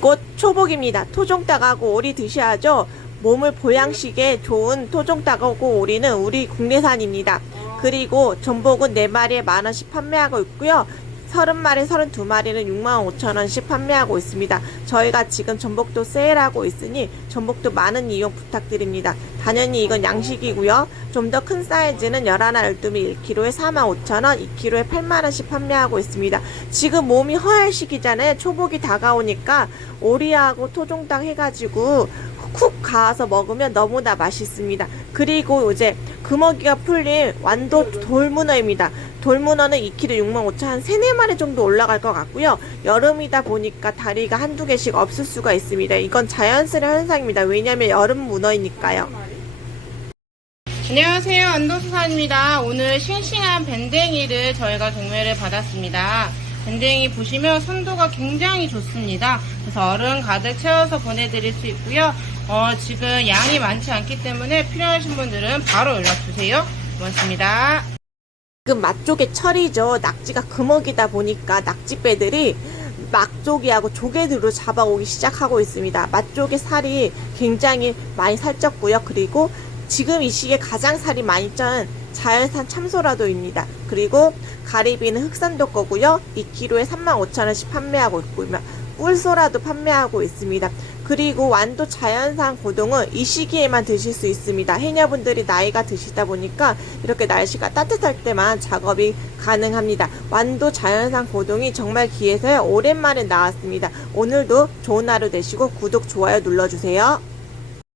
꽃 초복입니다. 토종닭하고 오리 드셔야죠. 몸을 보양식에 좋은 토종닭하고 오리는 우리 국내산입니다. 그리고 전복은 4마리에 만원씩 판매하고 있고요. 30마리, 32마리는 65,000원씩 판매하고 있습니다. 저희가 지금 전복도 세일하고 있으니 전복도 많은 이용 부탁드립니다. 당연히 이건 양식이고요. 좀 더 큰 사이즈는 11, 12미 1kg에 45,000원, 2kg에 8만원씩 판매하고 있습니다. 지금 몸이 허할 시기잖아요. 초복이 다가오니까 오리하고 토종닭 해가지고 쿡 가서 먹으면 너무나 맛있습니다. 그리고 이제 금어기가 풀린 완도 돌문어입니다. 돌문어는 2kg 65,000원, 한 3, 4마리 정도 올라갈 것 같고요. 여름이다 보니까 다리가 한두 개씩 없을 수가 있습니다. 이건 자연스러운 현상입니다. 왜냐하면 여름 문어이니까요. 안녕하세요. 안도수사입니다. 오늘 싱싱한 밴댕이를 저희가 경매를 받았습니다. 밴댕이 보시면 선도가 굉장히 좋습니다. 그래서 얼음 가득 채워서 보내드릴 수 있고요. 어, 지금 양이 많지 않기 때문에 필요하신 분들은 바로 연락주세요. 고맙습니다. 지금 맛조개 철이죠. 낙지가 금어기다 보니까 낙지배들이 막조개하고 조개들로 잡아오기 시작하고 있습니다. 맛조개 살이 굉장히 많이 살쪘고요. 그리고 지금 이 시기에 가장 살이 많이 쪄는 자연산 참소라도입니다. 그리고 가리비는 흑산도 거고요. 2kg에 35,000원씩 판매하고 있고요. 꿀소라도 판매하고 있습니다. 그리고 완도 자연산 고동은 이 시기에만 드실 수 있습니다. 해녀분들이 나이가 드시다 보니까 이렇게 날씨가 따뜻할 때만 작업이 가능합니다. 완도 자연산 고동이 정말 귀해서요. 오랜만에 나왔습니다. 오늘도 좋은 하루 되시고 구독, 좋아요 눌러주세요.